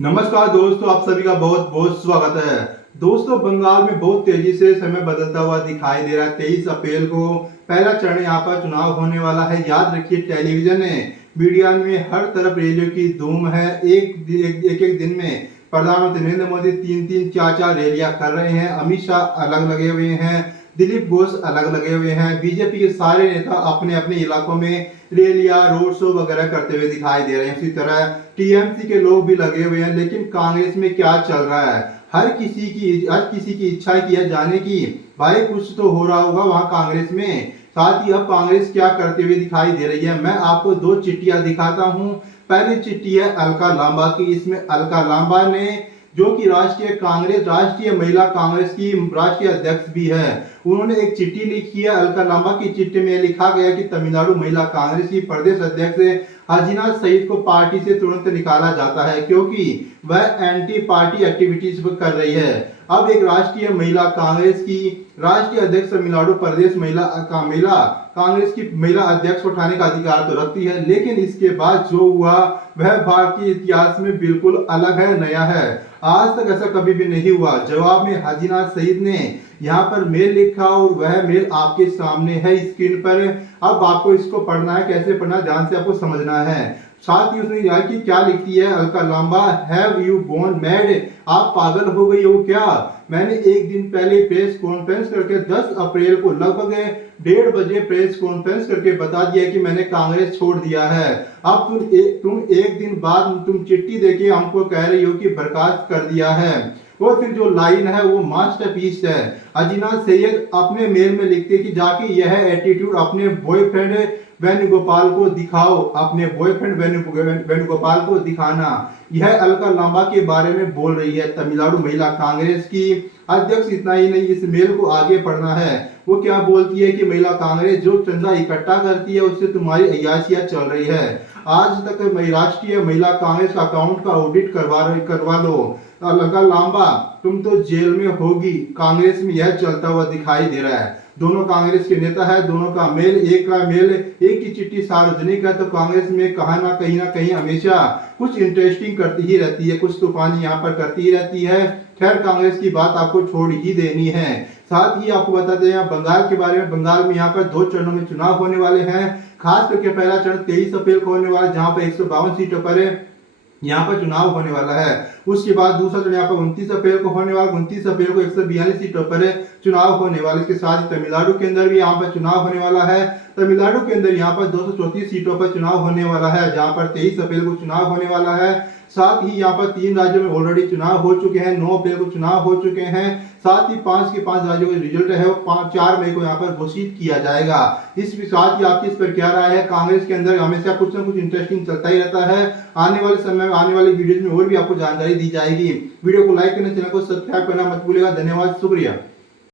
नमस्कार दोस्तों, आप सभी का बहुत बहुत स्वागत है। दोस्तों, बंगाल में बहुत तेजी से समय बदलता हुआ दिखाई दे रहा है। 23 अप्रैल को पहला चरण यहाँ पर चुनाव होने वाला है। याद रखिए, टेलीविजन में, मीडिया में हर तरफ रेडियो की धूम है। एक दिन में प्रधानमंत्री नरेंद्र मोदी तीन चार चार रैलियां कर रहे हैं। अमित शाह अलग लगे हुए हैं, दिलीप घोष अलग लगे हुए हैं। बीजेपी के सारे नेता अपने अपने इलाकों में रैलियां, रोड शो वगैरह करते हुए दिखाई दे रहे हैं। इसी तरह टीएमसी के लोग भी लगे हुए हैं। लेकिन कांग्रेस में क्या चल रहा है, हर किसी की इच्छा है कि यह जाने की भाई कुछ तो हो रहा होगा वहां कांग्रेस में। साथ ही अब कांग्रेस क्या करते हुए दिखाई दे रही है, मैं आपको दो चिट्ठियां दिखाता हूं। पहली चिट्ठी है अलका लांबा की। इसमें अलका लांबा ने, जो कि राष्ट्रीय महिला कांग्रेस की राष्ट्रीय अध्यक्ष भी है, उन्होंने एक चिट्ठी लिखी है। अलका लांबा की चिट्ठी में लिखा गया कि तमिलनाडु महिला कांग्रेस की प्रदेश अध्यक्ष हसीना सईद को पार्टी से तुरंत निकाला जाता है, क्योंकि वह एंटी पार्टी एक्टिविटीज कर रही है। अब एक राष्ट्रीय महिला कांग्रेस की राष्ट्रीय अध्यक्ष तमिलनाडु प्रदेश महिला कांग्रेस की महिला अध्यक्ष उठाने का अधिकार तो रखती है, लेकिन इसके बाद जो हुआ वह भारतीय इतिहास में बिल्कुल अलग है, नया है। आज तक ऐसा कभी भी नहीं हुआ। जवाब में हसीना सईद ने यहाँ पर मेल लिखा और वह मेल आपके सामने है स्क्रीन पर। अब आपको इसको पढ़ना है, कैसे पढ़ना है ध्यान से आपको समझना है। साथ ही उसने यहाँ की क्या लिखती है Alka Lamba, have you gone mad, आप पागल हो गई हो क्या? मैंने एक दिन पहले प्रेस कॉन्फ्रेंस करके 10 अप्रैल को लगभग 1:30 बजे प्रेस कॉन्फ्रेंस करके बता दिया कि मैंने कांग्रेस छोड़ दिया है। अब तुम एक दिन बाद तुम चिट्ठी देके हमको कह रही हो कि बर्खास्त कर दिया है। और फिर जो लाइन है वो मास्टरपीस है। अजीना सैयद अपने मेल में लिखते कि जाके यह एटीट्यूड अपने बॉयफ्रेंड वेणुगोपाल को दिखाओ, अपने बॉयफ्रेंड वेणुगोपाल को दिखाना। यह अलका लांबा के बारे में बोल रही है, तमिलनाडु महिला कांग्रेस की अध्यक्ष। इतना ही नहीं, इस मेल को आगे पढ़ना है। वो क्या बोलती है कि महिला कांग्रेस जो चंदा इकट्ठा करती है उससे तुम्हारी अय्याशियां चल रही है। आज तक राष्ट्रीय महिला कांग्रेस का अकाउंट का ऑडिट करवा लो। अलका लांबा, तुम तो जेल में होगी। कांग्रेस में यह चलता हुआ दिखाई दे रहा है। दोनों कांग्रेस के नेता है, दोनों का मेल एक की चिट्ठी सार्वजनिक है, तो कांग्रेस में कहीं ना कहीं हमेशा कुछ इंटरेस्टिंग करती ही रहती है, कुछ तूफानी यहाँ पर करती ही रहती है। खैर, कांग्रेस की बात आपको छोड़ ही देनी है। साथ ही आपको बताते हैं बंगाल के बारे में। बंगाल में यहाँ पर 2 चरणों में चुनाव होने वाले हैं। खास करके पहला चरण 23 अप्रैल को होने वाला है, जहाँ पर 152 सीटों पर यहाँ पर चुनाव होने वाला है। उसके बाद दूसरा चरण यहाँ पर 29 अप्रैल को होने वाला। 29 अप्रैल को 142 सीटों पर चुनाव होने वाले। इसके साथ तमिलनाडु के अंदर भी यहाँ पर चुनाव होने वाला है। तमिलनाडु के अंदर यहाँ पर 234 सीटों पर चुनाव होने वाला है, जहाँ पर 23 अप्रैल को चुनाव होने वाला है। साथ ही यहाँ पर 3 राज्यों में ऑलरेडी चुनाव हो चुके हैं। 9 अप्रैल को चुनाव हो चुके हैं। साथ ही 5 के 5 राज्यों का रिजल्ट है वो 4 मई को यहाँ पर घोषित किया जाएगा। इस साथ ही आपकी इस पर क्या राय है? कांग्रेस के अंदर हमेशा कुछ ना कुछ इंटरेस्टिंग चलता ही रहता है। आने वाले समय में, आने वाली वीडियोज में और भी आपको जानकारी दी जाएगी। वीडियो को लाइक करना, चैनल को सब्सक्राइब करना मत भूलिएगा। धन्यवाद, शुक्रिया।